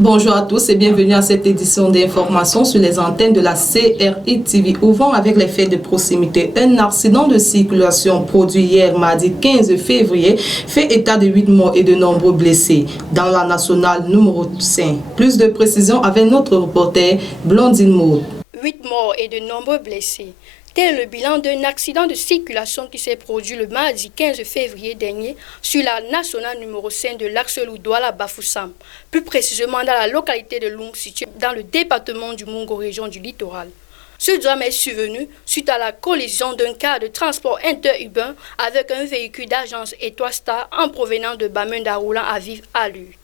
Bonjour à tous et bienvenue à cette édition d'information sur les antennes de la CRI TV. Ouvrons avec les faits de proximité. Un accident de circulation produit hier mardi 15 février fait état de 8 morts et de nombreux blessés dans la nationale numéro 5. Plus de précisions avec notre reporter Blondine Maud. 8 morts et de nombreux blessés. Tel est le bilan d'un accident de circulation qui s'est produit le mardi 15 février dernier sur la nationale numéro 5 de l'axe Loudoala-Bafoussam, plus précisément dans la localité de Loung, située dans le département du Mungo, région du littoral. Ce drame est survenu suite à la collision d'un car de transport interurbain avec un véhicule d'agence Étoile Star en provenance de Bamenda roulant à vive allure.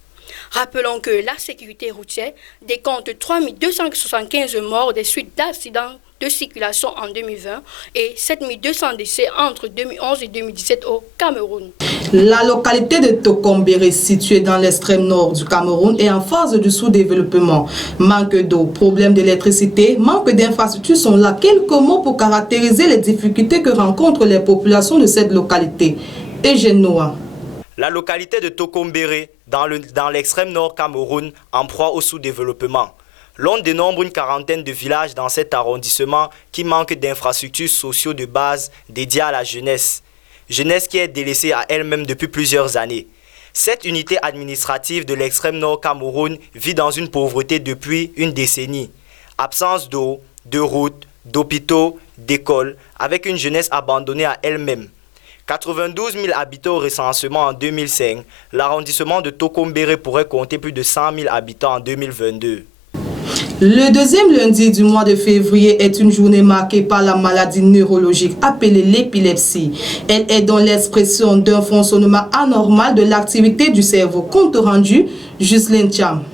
Rappelons que la sécurité routière décompte 3275 morts des suites d'accidents de circulation en 2020 et 7200 décès entre 2011 et 2017 au Cameroun. La localité de Tokombéré, située dans l'extrême nord du Cameroun, est en phase de sous-développement. Manque d'eau, problème d'électricité, manque d'infrastructures sont là. Quelques mots pour caractériser les difficultés que rencontrent les populations de cette localité. Eugène Noah. La localité de Tokombéré, dans l'extrême nord Cameroun, en proie au sous-développement. L'on dénombre une quarantaine de villages dans cet arrondissement qui manquent d'infrastructures sociaux de base dédiées à la jeunesse. Jeunesse qui est délaissée à elle-même depuis plusieurs années. Cette unité administrative de l'extrême nord Cameroun vit dans une pauvreté depuis une décennie. Absence d'eau, de routes, d'hôpitaux, d'écoles, avec une jeunesse abandonnée à elle-même. 92 000 habitants au recensement en 2005, l'arrondissement de Tokombéré pourrait compter plus de 100 000 habitants en 2022. Le deuxième lundi du mois de février est une journée marquée par la maladie neurologique appelée l'épilepsie. Elle est dans l'expression d'un fonctionnement anormal de l'activité du cerveau. Compte rendu, Ghislaine Cham.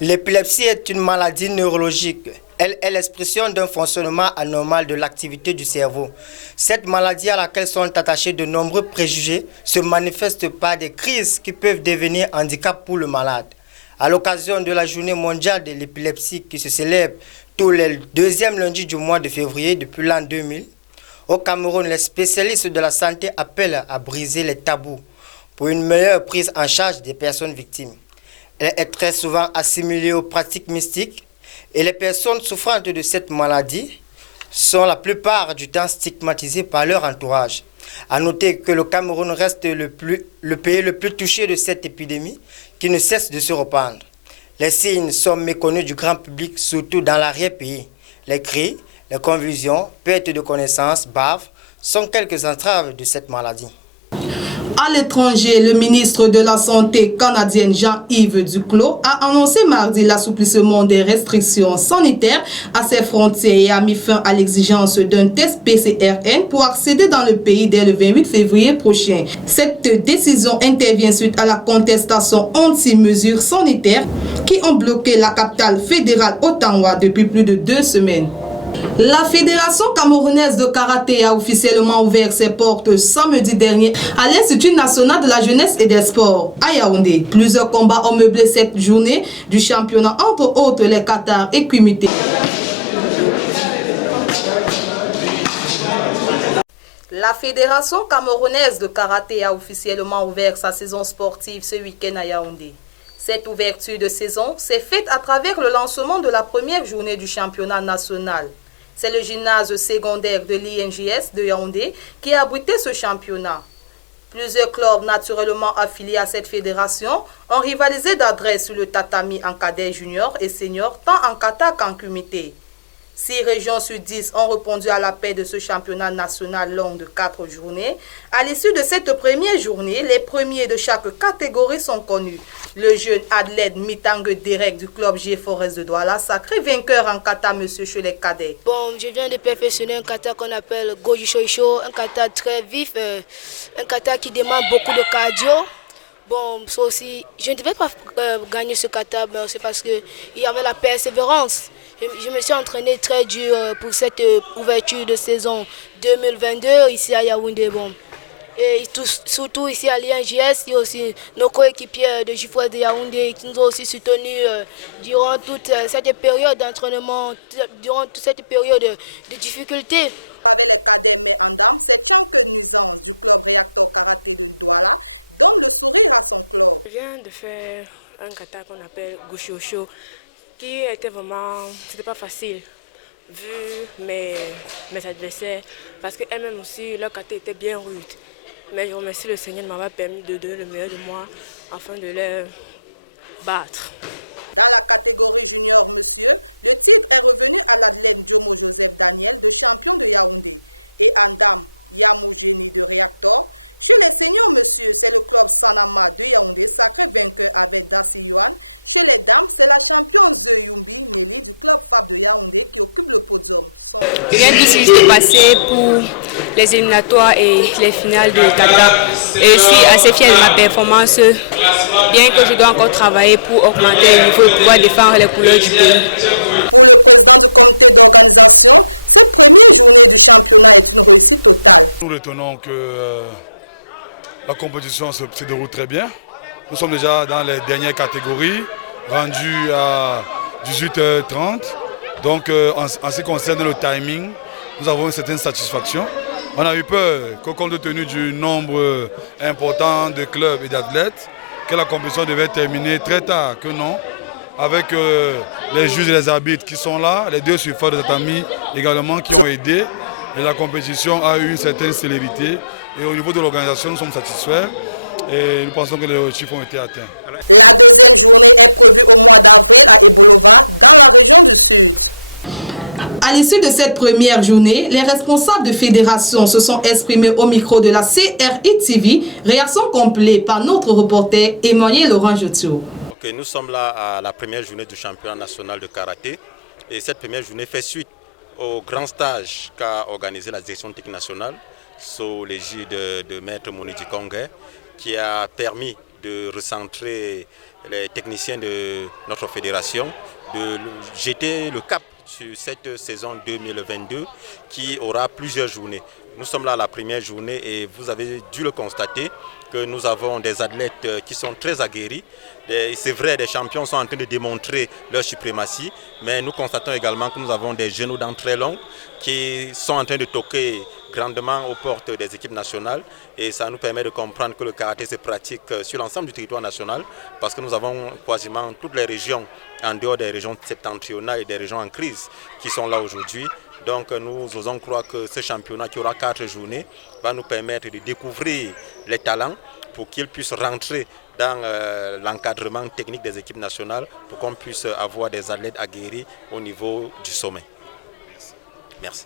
L'épilepsie est une maladie neurologique. Elle est l'expression d'un fonctionnement anormal de l'activité du cerveau. Cette maladie à laquelle sont attachés de nombreux préjugés se manifeste par des crises qui peuvent devenir handicap pour le malade. À l'occasion de la journée mondiale de l'épilepsie qui se célèbre tous les deuxièmes lundis du mois de février depuis l'an 2000, au Cameroun, les spécialistes de la santé appellent à briser les tabous pour une meilleure prise en charge des personnes victimes. Elle est très souvent assimilée aux pratiques mystiques et les personnes souffrantes de cette maladie sont la plupart du temps stigmatisées par leur entourage. À noter que le Cameroun reste le pays le plus touché de cette épidémie qui ne cesse de se répandre. Les signes sont méconnus du grand public, surtout dans l'arrière-pays. Les cris, les convulsions, perte de connaissance, bave sont quelques entraves de cette maladie. À l'étranger, le ministre de la Santé canadien Jean-Yves Duclos a annoncé mardi l'assouplissement des restrictions sanitaires à ses frontières et a mis fin à l'exigence d'un test PCRN pour accéder dans le pays dès le 28 février prochain. Cette décision intervient suite à la contestation anti-mesures sanitaires qui ont bloqué la capitale fédérale Ottawa depuis plus de 2 semaines. La Fédération camerounaise de karaté a officiellement ouvert ses portes samedi dernier à l'Institut national de la jeunesse et des sports à Yaoundé. Plusieurs combats ont meublé cette journée du championnat, entre autres les Qatar et Kumité. La Fédération camerounaise de karaté a officiellement ouvert sa saison sportive ce week-end à Yaoundé. Cette ouverture de saison s'est faite à travers le lancement de la première journée du championnat national. C'est le gymnase secondaire de l'INJS de Yaoundé qui a abrité ce championnat. Plusieurs clubs naturellement affiliés à cette fédération ont rivalisé d'adresse sur le tatami en cadet junior et senior, tant en kata qu'en kumité. 6 régions sur 10 ont répondu à l'appel de ce championnat national long de 4 journées. À l'issue de cette première journée, les premiers de chaque catégorie sont connus. Le jeune athlète Mitang Derek du club G-Forest de Douala, sacré vainqueur en kata, monsieur, chez les cadets. Bon, je viens de perfectionner un kata qu'on appelle Goju Shoisho, un kata très vif, un kata qui demande beaucoup de cardio. Bon, ça aussi, je ne devais pas gagner ce kata, mais c'est parce qu'il y avait la persévérance. Je me suis entraîné très dur pour cette ouverture de saison 2022 ici à Yaoundé. Bon. Et surtout ici à l'INJS, il y a aussi nos coéquipiers de J-Force de Yaoundé qui nous ont aussi soutenus durant toute cette période d'entraînement, durant toute cette période de difficulté. Je viens de faire un kata qu'on appelle Goshi-Osho, qui était vraiment, c'était pas facile, vu mes adversaires, parce qu'elles-mêmes aussi, leur kata était bien rude. Mais je remercie le Seigneur de m'avoir permis de donner le meilleur de moi afin de les battre. Rien d'ici juste passé pour les éliminatoires et les finales de kata. Et je suis assez fière de ma performance, bien que je dois encore travailler pour augmenter le niveau et pouvoir défendre les couleurs du pays. Nous retenons que la compétition se déroule très bien. Nous sommes déjà dans les dernières catégories, rendus à 18h30. Donc en ce qui concerne le timing, nous avons une certaine satisfaction. On a eu peur qu'au compte tenu du nombre important de clubs et d'athlètes, que la compétition devait terminer très tard, que non. Avec les juges et les arbitres qui sont là, les deux surfaces de tatami également qui ont aidé. Et la compétition a eu une certaine célérité. Et au niveau de l'organisation, nous sommes satisfaits et nous pensons que les chiffres ont été atteints. À l'issue de cette première journée, les responsables de fédération se sont exprimés au micro de la CRI TV. Réaction complète par notre reporter Emmanuel Laurent Jotio. Nous sommes là à la première journée du championnat national de karaté. Et cette première journée fait suite au grand stage qu'a organisé la direction technique nationale sous l'égide de Maître Monidi Kongé, qui a permis de recentrer les techniciens de notre fédération, de jeter le cap sur cette saison 2022 qui aura plusieurs journées. Nous sommes là à la première journée et vous avez dû le constater que nous avons des athlètes qui sont très aguerris. C'est vrai, des champions sont en train de démontrer leur suprématie, mais nous constatons également que nous avons des genoux dents très longs qui sont en train de toquer grandement aux portes des équipes nationales et ça nous permet de comprendre que le karaté se pratique sur l'ensemble du territoire national parce que nous avons quasiment toutes les régions en dehors des régions septentrionales et des régions en crise qui sont là aujourd'hui. Donc nous osons croire que ce championnat qui aura 4 journées va nous permettre de découvrir les talents pour qu'ils puissent rentrer dans l'encadrement technique des équipes nationales pour qu'on puisse avoir des athlètes aguerris au niveau du sommet. Merci.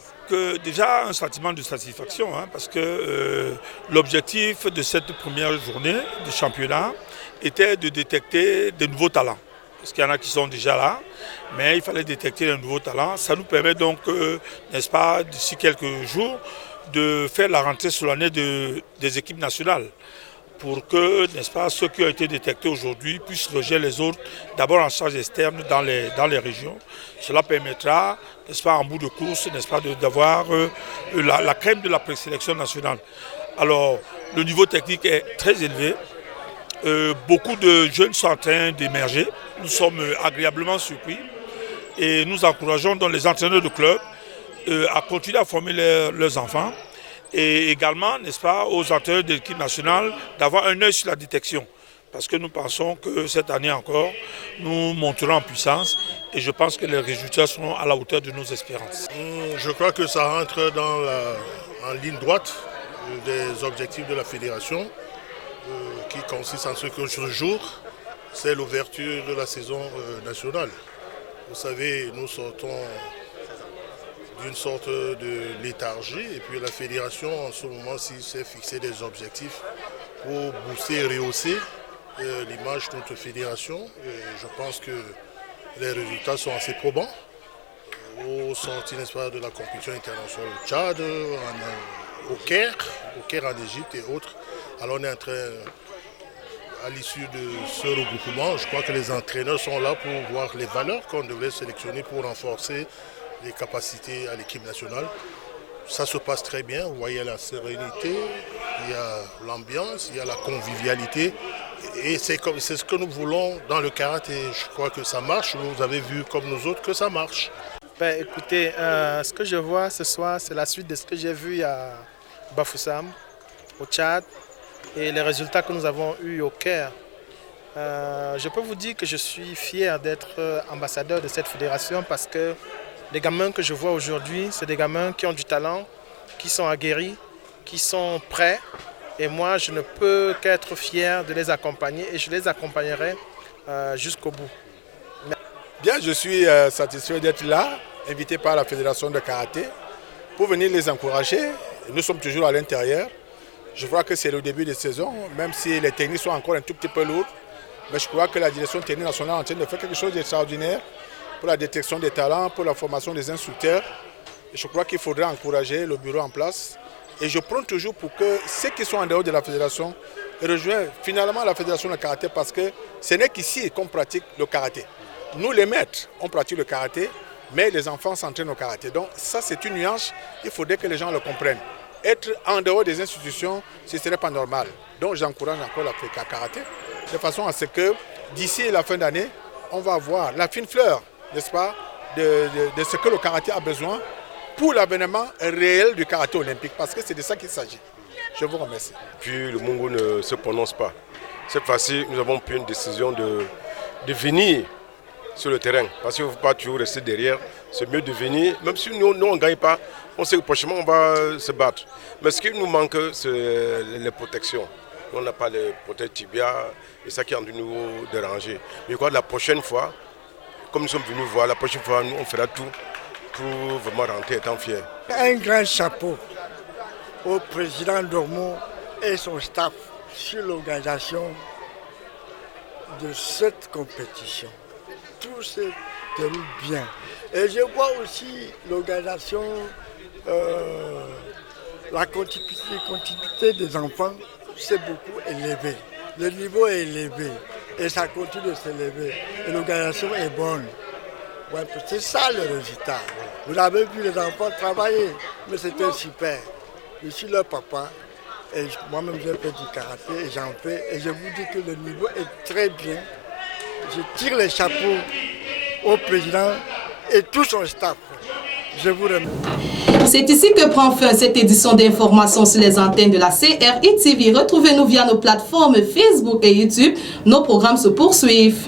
Déjà un sentiment de satisfaction parce que l'objectif de cette première journée de championnat était de détecter de nouveaux talents. Parce qu'il y en a qui sont déjà là, mais il fallait détecter de nouveaux talents. Ça nous permet donc, n'est-ce pas, d'ici quelques jours, de faire la rentrée solennelle des équipes nationales. Pour que, n'est-ce pas, ceux qui ont été détectés aujourd'hui puissent rejoindre les autres, d'abord en charge externe dans les régions. Cela permettra, n'est-ce pas, en bout de course, n'est-ce pas, d'avoir la crème de la présélection nationale. Alors, le niveau technique est très élevé. Beaucoup de jeunes sont en train d'émerger. Nous sommes agréablement surpris et nous encourageons donc les entraîneurs de club à continuer à former leurs enfants et également, n'est-ce pas, aux entraîneurs de l'équipe nationale d'avoir un œil sur la détection. Parce que nous pensons que cette année encore, nous monterons en puissance et je pense que les résultats seront à la hauteur de nos espérances. Je crois que ça rentre en ligne droite des objectifs de la fédération qui consiste en ce que ce jour, c'est l'ouverture de la saison nationale. Vous savez, nous sortons d'une sorte de léthargie et puis la fédération en ce moment-ci s'est fixé des objectifs pour booster et rehausser l'image de notre fédération. Et je pense que les résultats sont assez probants. Au sorti, n'est-ce pas, de la compétition internationale au Tchad, au Caire en Égypte et autres. Alors on est en train, à l'issue de ce regroupement, je crois que les entraîneurs sont là pour voir les valeurs qu'on devrait sélectionner pour renforcer les capacités à l'équipe nationale. Ça se passe très bien, vous voyez la sérénité, il y a l'ambiance, il y a la convivialité. Et c'est ce que nous voulons dans le karaté. Je crois que ça marche, vous avez vu comme nous autres que ça marche. Écoutez, ce que je vois ce soir, c'est la suite de ce que j'ai vu à Bafoussam, au Tchad, et les résultats que nous avons eus au Caire. Je peux vous dire que je suis fier d'être ambassadeur de cette fédération parce que les gamins que je vois aujourd'hui, c'est des gamins qui ont du talent, qui sont aguerris, qui sont prêts. Et moi, je ne peux qu'être fier de les accompagner et je les accompagnerai jusqu'au bout. Bien, je suis satisfait d'être là, invité par la Fédération de karaté, pour venir les encourager. Nous sommes toujours à l'intérieur. Je crois que c'est le début de saison, même si les techniques sont encore un tout petit peu lourdes. Mais je crois que la direction technique nationale est en train de faire quelque chose d'extraordinaire pour la détection des talents, pour la formation des instructeurs. Et je crois qu'il faudrait encourager le bureau en place. Et je prends toujours pour que ceux qui sont en dehors de la fédération rejoignent finalement la fédération de karaté parce que ce n'est qu'ici qu'on pratique le karaté. Nous, les maîtres, on pratique le karaté, mais les enfants s'entraînent au karaté. Donc ça, c'est une nuance, il faudrait que les gens le comprennent. Être en dehors des institutions, ce ne serait pas normal. Donc j'encourage encore l'Africa karaté, de façon à ce que d'ici la fin d'année, on va avoir la fine fleur, n'est-ce pas, de ce que le karaté a besoin pour l'avènement réel du karaté olympique, parce que c'est de ça qu'il s'agit. Je vous remercie. Puis le Mungu ne se prononce pas. Cette fois-ci, nous avons pris une décision de venir sur le terrain, parce qu'il ne faut pas toujours rester derrière. C'est mieux de venir, même si nous on ne gagne pas, on sait que prochainement on va se battre. Mais ce qui nous manque, c'est les protections. On n'a pas les protèges tibia, et ça qui est en train de nous déranger. Mais je crois que la prochaine fois, comme nous sommes venus voir, la prochaine fois, nous, on fera tout pour vraiment rentrer étant fiers. Un grand chapeau au président Dormo et son staff sur l'organisation de cette compétition. Tout se déroule bien. Et je vois aussi l'organisation, la continuité des enfants s'est beaucoup élevée. Le niveau est élevé et ça continue de s'élever. Et l'organisation est bonne. Ouais, c'est ça le résultat. Vous avez vu les enfants travailler, mais c'était super. Je suis leur papa et moi-même j'ai fait du karaté et j'en fais. Et je vous dis que le niveau est très bien. Je tire les chapeaux au président et tout son staff. Je vous remercie. C'est ici que prend fin cette édition d'information sur les antennes de la CRI TV. Retrouvez-nous via nos plateformes Facebook et YouTube. Nos programmes se poursuivent.